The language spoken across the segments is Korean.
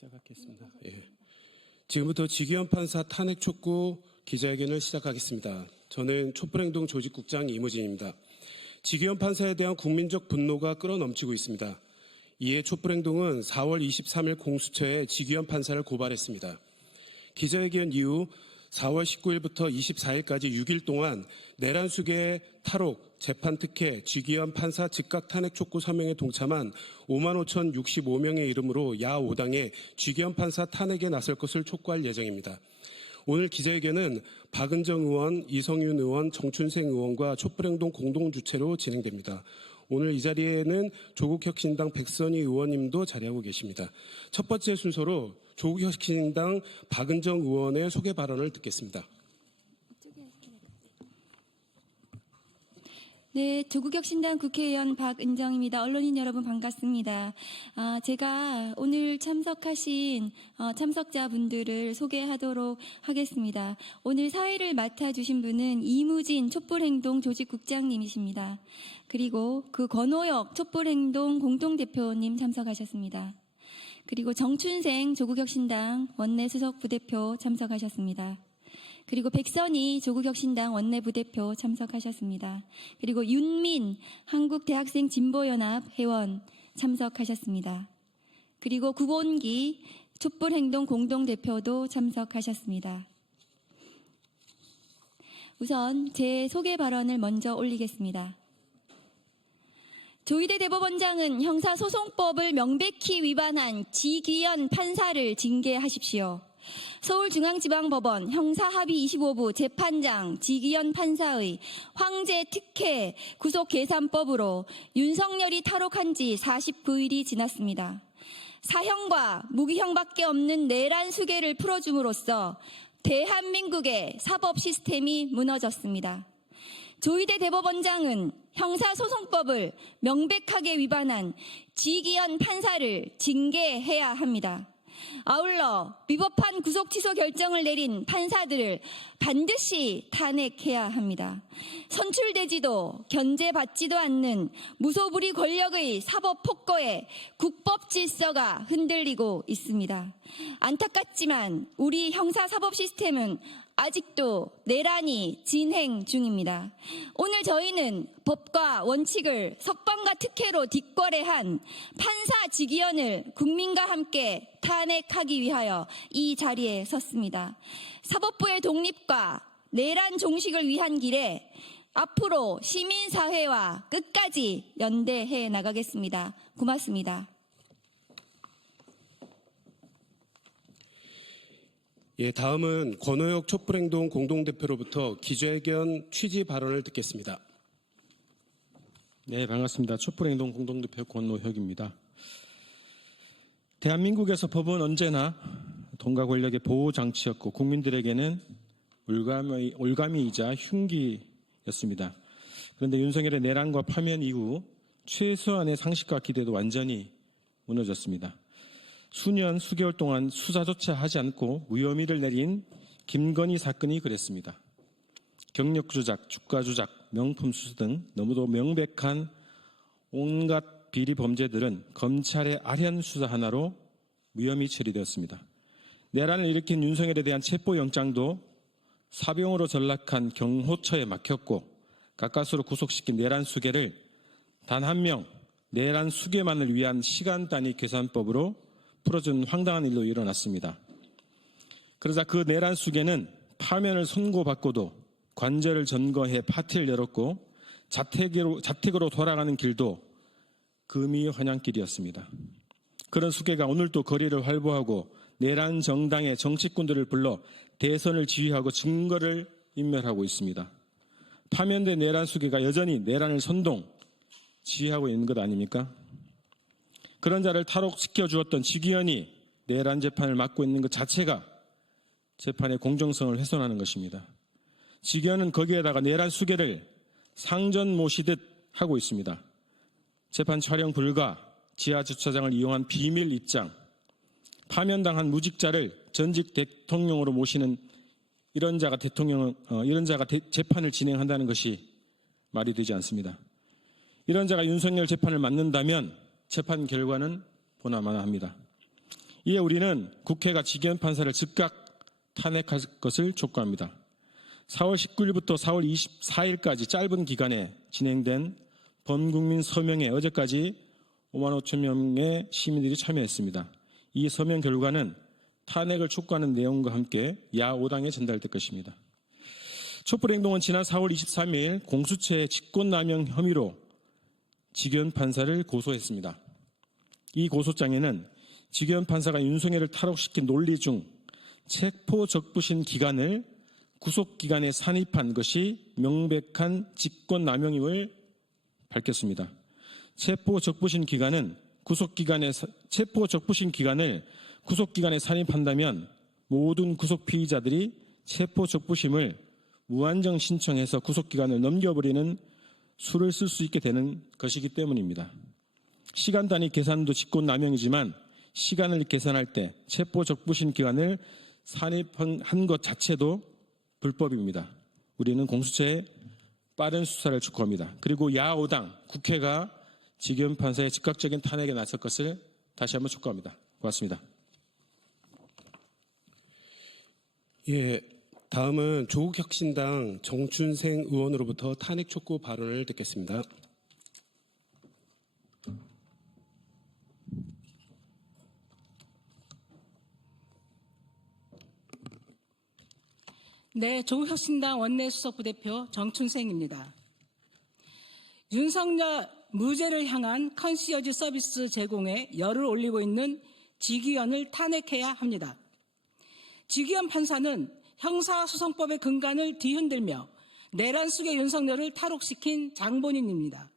시작하겠습니다. 지금부터 지기현 판사 탄핵 촉구 기자회견을 시작하겠습니다. 저는 촛불행동 조직국장 이무진입니다. 지기현 판사에 대한 국민적 분노가 끌어넘치고 있습니다. 이에 촛불행동은 4월 23일 공수처에 지기현 판사를 고발했습니다. 기자회견 이후 4월 19일부터 24일까지 6일 동안 내란수계 탈옥, 재판 특혜, 지기현 판사 즉각 탄핵 촉구 서명에 동참한 55,065명의 이름으로 야5당에 지기현 판사 탄핵에 나설 것을 촉구할 예정입니다. 오늘 기자회견은 박은정 의원, 이성윤 의원, 정춘생 의원과 촛불행동 공동주최로 진행됩니다. 오늘 이 자리에는 조국혁신당 백선희 의원님도 자리하고 계십니다. 첫 번째 순서로 조국혁신당 박은정 의원의 소개 발언을 듣겠습니다. 네, 조국혁신당 국회의원 박은정입니다. 언론인 여러분 반갑습니다. 제가 오늘 참석하신 참석자분들을 소개하도록 하겠습니다. 오늘 사회를 맡아주신 분은 이무진 촛불행동 조직국장님이십니다. 그리고 그 권오혁 촛불행동 공동대표님 참석하셨습니다. 그리고 정춘생 조국혁신당 원내 수석 부대표 참석하셨습니다. 그리고 백선희 조국혁신당 원내 부대표 참석하셨습니다. 그리고 윤민 한국대학생 진보연합 회원 참석하셨습니다. 그리고 구본기 촛불행동 공동대표도 참석하셨습니다. 우선 제 소개 발언을 먼저 올리겠습니다. 조희대 대법원장은 형사소송법을 명백히 위반한 지기현 판사를 징계하십시오. 서울중앙지방법원 형사합의 25부 재판장 지기현 판사의 황제 특혜 구속계산법으로 윤석열이 탈옥한 지 49일이 지났습니다. 사형과 무기형밖에 없는 내란 수계를 풀어줌으로써 대한민국의 사법 시스템이 무너졌습니다. 조희대 대법원장은 형사소송법을 명백하게 위반한 지기현 판사를 징계해야 합니다. 아울러 위법한 구속 취소 결정을 내린 판사들을 반드시 탄핵해야 합니다. 선출되지도 견제받지도 않는 무소불위 권력의 사법 폭거에 국법 질서가 흔들리고 있습니다. 안타깝지만 우리 형사사법 시스템은 아직도 내란이 진행 중입니다. 오늘 저희는 법과 원칙을 석방과 특혜로 뒷거래한 판사 지기현을 국민과 함께 탄핵하기 위하여 이 자리에 섰습니다. 사법부의 독립과 내란 종식을 위한 길에 앞으로 시민사회와 끝까지 연대해 나가겠습니다. 고맙습니다. 다음은 권오혁 촛불행동 공동대표로부터 기자회견 취지 발언을 듣겠습니다. 네, 반갑습니다. 촛불행동 공동대표 권오혁입니다. 대한민국에서 법은 언제나 돈과 권력의 보호장치였고 국민들에게는 올가미이자 흉기였습니다. 그런데 윤석열의 내란과 파면 이후 최소한의 상식과 기대도 완전히 무너졌습니다. 수개월 동안 수사조차 하지 않고 무혐의를 내린 김건희 사건이 그랬습니다. 경력 조작, 주가 조작, 명품 수수 등 너무도 명백한 온갖 비리 범죄들은 검찰의 아련 수사 하나로 무혐의 처리되었습니다. 내란을 일으킨 윤석열에 대한 체포영장도 사병으로 전락한 경호처에 막혔고 가까스로 구속시킨 내란 수계를 단 한 명 내란 수계만을 위한 시간 단위 계산법으로 풀어준 황당한 일도 일어났습니다. 그러자 그 내란 수계는 파면을 선고받고도 관절을 점거해 파티를 열었고 자택으로 돌아가는 길도 금이 환영길이었습니다. 그런 수계가 오늘도 거리를 활보하고 내란 정당의 정치꾼들을 불러 대선을 지휘하고 증거를 인멸하고 있습니다. 파면된 내란 수계가 여전히 내란을 선동, 지휘하고 있는 것 아닙니까? 그런 자를 탈옥시켜 주었던 지기현이 내란 재판을 맡고 있는 것 자체가 재판의 공정성을 훼손하는 것입니다. 지기현은 거기에다가 내란 수계를 상전 모시듯 하고 있습니다. 재판 촬영 불가, 지하 주차장을 이용한 비밀 입장, 파면당한 무직자를 전직 대통령으로 모시는 이런 자가 재판을 진행한다는 것이 말이 되지 않습니다. 이런 자가 윤석열 재판을 맡는다면 재판 결과는 보나마나 합니다. 이에 우리는 국회가 지기현 판사를 즉각 탄핵할 것을 촉구합니다. 4월 19일부터 4월 24일까지 짧은 기간에 진행된 범국민 서명에 어제까지 5만 5천 명의 시민들이 참여했습니다. 이 서명 결과는 탄핵을 촉구하는 내용과 함께 야5당에 전달될 것입니다. 촛불행동은 지난 4월 23일 공수처의 직권남용 혐의로 지기현 판사를 고소했습니다. 이 고소장에는 지기현 판사가 윤석열을 탈옥시킨 논리 중 체포적부심 기간을 구속기간에 산입한 것이 명백한 직권남용임을 밝혔습니다. 체포적부심 기간을 구속기간에 산입한다면 모든 구속피의자들이 체포적부심을 무한정 신청해서 구속기간을 넘겨버리는 수를 쓸 수 있게 되는 것이기 때문입니다. 시간 단위 계산도 직권남용이지만 시간을 계산할 때 체포적부심 기간을 산입한 것 자체도 불법입니다. 우리는 공수처의 빠른 수사를 촉구합니다. 그리고 야5당, 국회가 지기현 판사의 즉각적인 탄핵에 나설 것을 다시 한번 촉구합니다. 고맙습니다. 예, 다음은 조국혁신당 정춘생 의원으로부터 탄핵 촉구 발언을 듣겠습니다. 네, 조국혁신당 원내수석부대표 정춘생입니다. 윤석열 무죄를 향한 컨시어지 서비스 제공에 열을 올리고 있는 지기현을 탄핵해야 합니다. 지기현 판사는 형사소송법의 근간을 뒤흔들며 내란 속의 윤석열을 탈옥시킨 장본인입니다.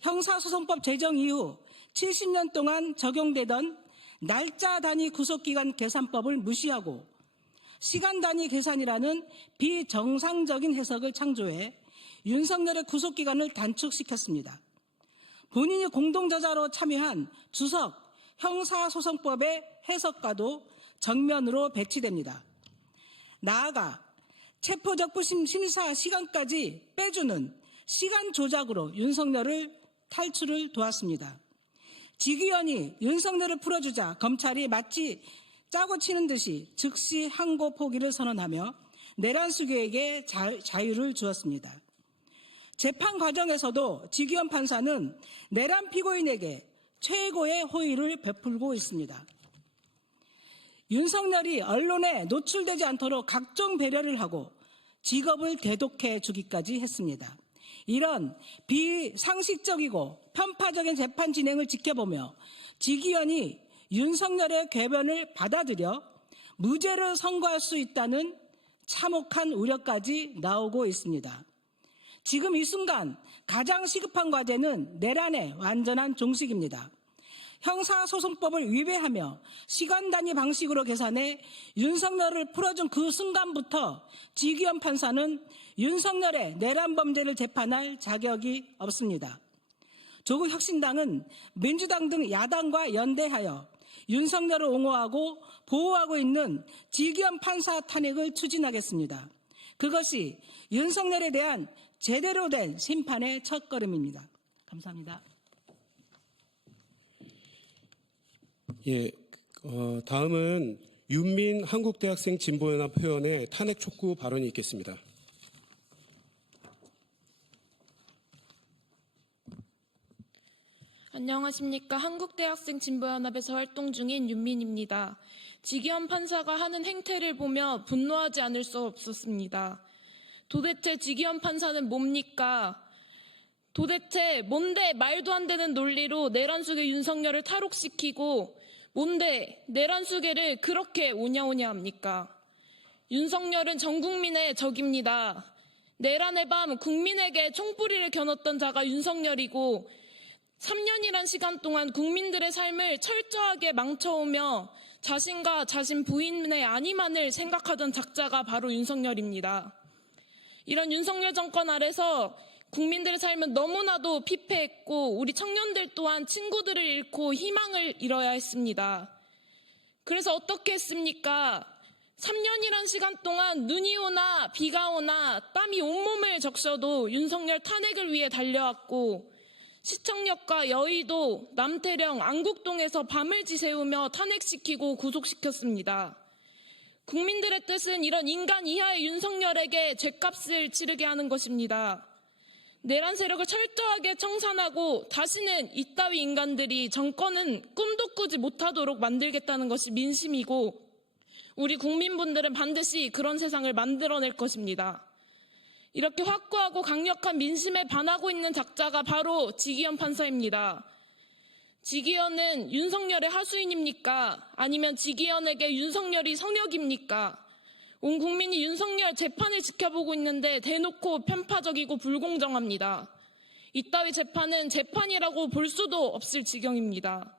형사소송법 제정 이후 70년 동안 적용되던 날짜 단위 구속기간 계산법을 무시하고 시간 단위 계산이라는 비정상적인 해석을 창조해 윤석열의 구속기간을 단축시켰습니다. 본인이 공동저자로 참여한 주석 형사소송법의 해석과도 정면으로 배치됩니다. 나아가 체포적부심 심사 시간까지 빼주는 시간 조작으로 윤석열을 탈출을 도왔습니다. 지기현이 윤석열을 풀어주자 검찰이 마치 짜고 치는 듯이 즉시 항고 포기를 선언하며 내란 수괴에게 자유를 주었습니다. 재판 과정에서도 지기현 판사는 내란 피고인에게 최고의 호의를 베풀고 있습니다. 윤석열이 언론에 노출되지 않도록 각종 배려를 하고 직업을 대독해 주기까지 했습니다. 이런 비상식적이고 편파적인 재판 진행을 지켜보며 지기현이 윤석열의 궤변을 받아들여 무죄를 선고할 수 있다는 참혹한 우려까지 나오고 있습니다. 지금 이 순간 가장 시급한 과제는 내란의 완전한 종식입니다. 형사소송법을 위배하며 시간 단위 방식으로 계산해 윤석열을 풀어준 그 순간부터 지기현 판사는 윤석열의 내란 범죄를 재판할 자격이 없습니다. 조국혁신당은 민주당 등 야당과 연대하여 윤석열을 옹호하고 보호하고 있는 지기현 판사 탄핵을 추진하겠습니다. 그것이 윤석열에 대한 제대로 된 심판의 첫걸음입니다. 감사합니다. 예, 다음은 윤민 한국대학생 진보연합 회원의 탄핵 촉구 발언이 있겠습니다. 안녕하십니까. 한국대학생 진보연합에서 활동 중인 윤민입니다. 지기현 판사가 하는 행태를 보며 분노하지 않을 수 없었습니다. 도대체 지기현 판사는 뭡니까? 도대체 뭔데 말도 안 되는 논리로 내란 속의 윤석열을 탈옥시키고 뭔데 내란 수괴를 그렇게 오냐오냐 합니까? 윤석열은 전 국민의 적입니다. 내란의 밤 국민에게 총뿌리를 겨눴던 자가 윤석열이고 3년이란 시간 동안 국민들의 삶을 철저하게 망쳐오며 자신과 자신 부인의 안위만을 생각하던 작자가 바로 윤석열입니다. 이런 윤석열 정권 아래서 국민들의 삶은 너무나도 피폐했고 우리 청년들 또한 친구들을 잃고 희망을 잃어야 했습니다. 그래서 어떻게 했습니까? 3년이란 시간 동안 눈이 오나 비가 오나 땀이 온몸을 적셔도 윤석열 탄핵을 위해 달려왔고 시청역과 여의도, 남태령, 안국동에서 밤을 지새우며 탄핵시키고 구속시켰습니다. 국민들의 뜻은 이런 인간 이하의 윤석열에게 죗값을 치르게 하는 것입니다. 내란 세력을 철저하게 청산하고 다시는 이따위 인간들이 정권은 꿈도 꾸지 못하도록 만들겠다는 것이 민심이고 우리 국민분들은 반드시 그런 세상을 만들어낼 것입니다. 이렇게 확고하고 강력한 민심에 반하고 있는 작자가 바로 지기현 판사입니다. 지기현은 윤석열의 하수인입니까? 아니면 지기현에게 윤석열이 성역입니까? 온 국민이 윤석열 재판을 지켜보고 있는데 대놓고 편파적이고 불공정합니다. 이따위 재판은 재판이라고 볼 수도 없을 지경입니다.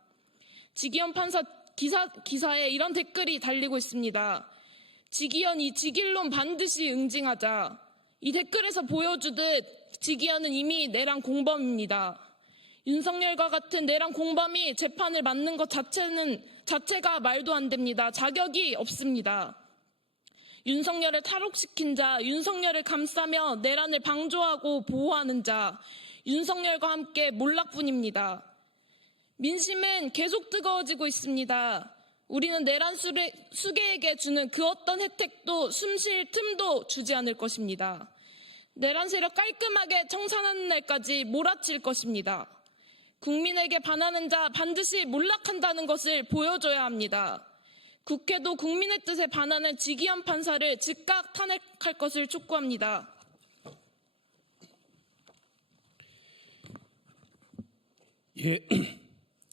지기현 판사 기사에 이런 댓글이 달리고 있습니다. 지기현 이 지길론 반드시 응징하자. 이 댓글에서 보여주듯 지기현은 이미 내란 공범입니다. 윤석열과 같은 내란 공범이 재판을 맡는 것 자체가 말도 안 됩니다. 자격이 없습니다. 윤석열을 탈옥시킨 자, 윤석열을 감싸며 내란을 방조하고 보호하는 자, 윤석열과 함께 몰락뿐입니다. 민심은 계속 뜨거워지고 있습니다. 우리는 내란 수괴에게 주는 그 어떤 혜택도 숨쉴 틈도 주지 않을 것입니다. 내란 세력 깔끔하게 청산하는 날까지 몰아칠 것입니다. 국민에게 반하는 자 반드시 몰락한다는 것을 보여줘야 합니다. 국회도 국민의 뜻에 반하는 지기현 판사를 즉각 탄핵할 것을 촉구합니다.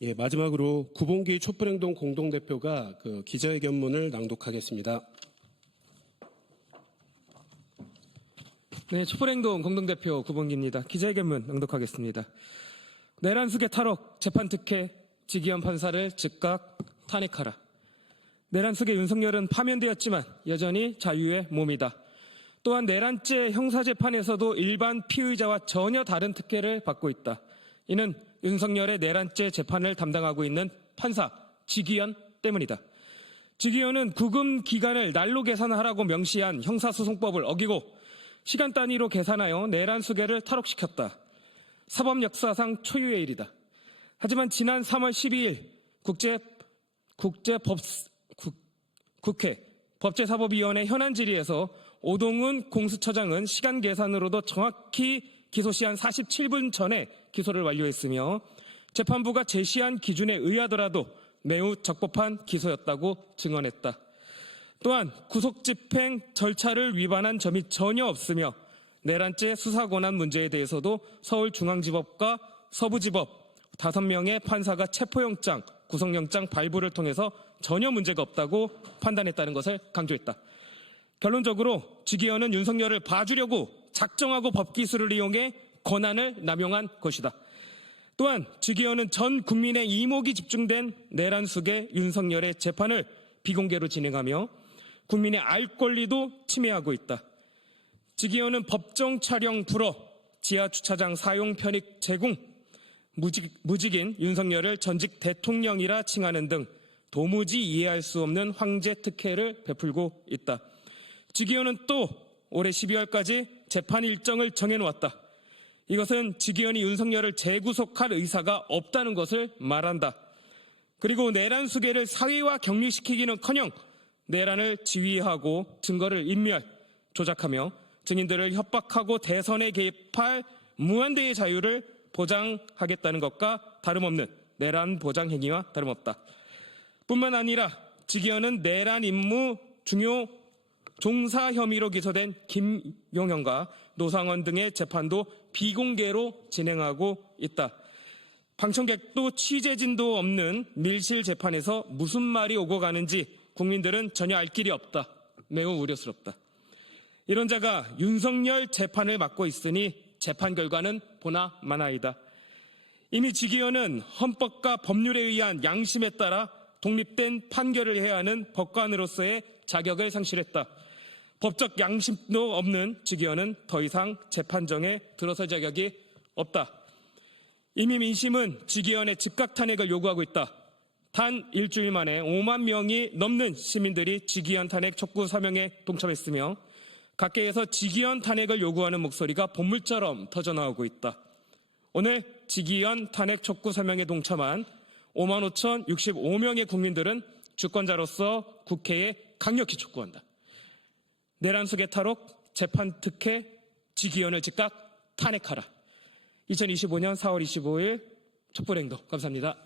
예, 마지막으로 구봉기 촛불행동 공동대표가 그 기자회견문을 낭독하겠습니다. 네, 촛불행동 공동대표 구봉기입니다. 기자회견문 낭독하겠습니다. 내란 수괴 탈옥 재판 특혜 지기현 판사를 즉각 탄핵하라. 내란 수괴 윤석열은 파면되었지만 여전히 자유의 몸이다. 또한 내란죄 형사재판에서도 일반 피의자와 전혀 다른 특혜를 받고 있다. 이는 윤석열의 내란죄 재판을 담당하고 있는 판사 지기현 때문이다. 지기현은 구금 기간을 날로 계산하라고 명시한 형사소송법을 어기고 시간 단위로 계산하여 내란 수괴를 탈옥시켰다. 사법 역사상 초유의 일이다. 하지만 지난 3월 12일 국회 법제사법위원회 현안 질의에서 오동훈 공수처장은 시간 계산으로도 정확히 기소시한 47분 전에 기소를 완료했으며 재판부가 제시한 기준에 의하더라도 매우 적법한 기소였다고 증언했다. 또한 구속집행 절차를 위반한 점이 전혀 없으며 내란죄 수사권한 문제에 대해서도 서울중앙지법과 서부지법 5명의 판사가 체포영장, 구속영장 발부를 통해서 전혀 문제가 없다고 판단했다는 것을 강조했다. 결론적으로 지기현은 윤석열을 봐주려고 작정하고 법기술을 이용해 권한을 남용한 것이다. 또한 지기현은 전 국민의 이목이 집중된 내란 수괴 윤석열의 재판을 비공개로 진행하며 국민의 알 권리도 침해하고 있다. 지기현은 법정 촬영 불허, 지하 주차장 사용 편익 제공, 무직인 윤석열을 전직 대통령이라 칭하는 등 도무지 이해할 수 없는 황제 특혜를 베풀고 있다. 지기현은 또 올해 12월까지 재판 일정을 정해놓았다. 이것은 지기현이 윤석열을 재구속할 의사가 없다는 것을 말한다. 그리고 내란 수괴를 사회화 격리시키기는커녕 내란을 지휘하고 증거를 인멸, 조작하며 증인들을 협박하고 대선에 개입할 무한대의 자유를 보장하겠다는 것과 다름없는 내란 보장 행위와 다름없다. 뿐만 아니라 지기현은 내란 임무 중요 종사 혐의로 기소된 김용현과 노상원 등의 재판도 비공개로 진행하고 있다. 방청객도 취재진도 없는 밀실 재판에서 무슨 말이 오고 가는지 국민들은 전혀 알 길이 없다. 매우 우려스럽다. 이런 자가 윤석열 재판을 맡고 있으니 재판 결과는 보나 마나이다. 이미 지기현은 헌법과 법률에 의한 양심에 따라 독립된 판결을 해야 하는 법관으로서의 자격을 상실했다. 법적 양심도 없는 지기현은 더 이상 재판정에 들어설 자격이 없다. 이미 민심은 지기현의 즉각 탄핵을 요구하고 있다. 단 일주일 만에 5만 명이 넘는 시민들이 지기현 탄핵 촉구 사명에 동참했으며 각계에서 지기현 탄핵을 요구하는 목소리가 본물처럼 터져나오고 있다. 오늘 직위원 탄핵 촉구 서명에 동참한 55,065명의 국민들은 주권자로서 국회에 강력히 촉구한다. 내란 수계 탈옥, 재판 특혜, 직위원을 즉각 탄핵하라. 2025년 4월 25일 촛불행동 감사합니다.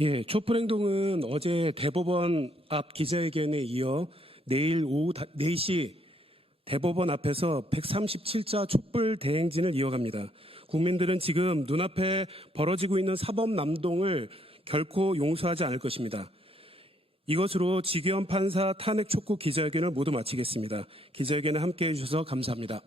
예, 촛불행동은 어제 대법원 앞 기자회견에 이어 내일 오후 4시 대법원 앞에서 137자 촛불 대행진을 이어갑니다. 국민들은 지금 눈앞에 벌어지고 있는 사법남동을 결코 용서하지 않을 것입니다. 이것으로 직위원 판사 탄핵 촉구 기자회견을 모두 마치겠습니다. 기자회견에 함께해 주셔서 감사합니다.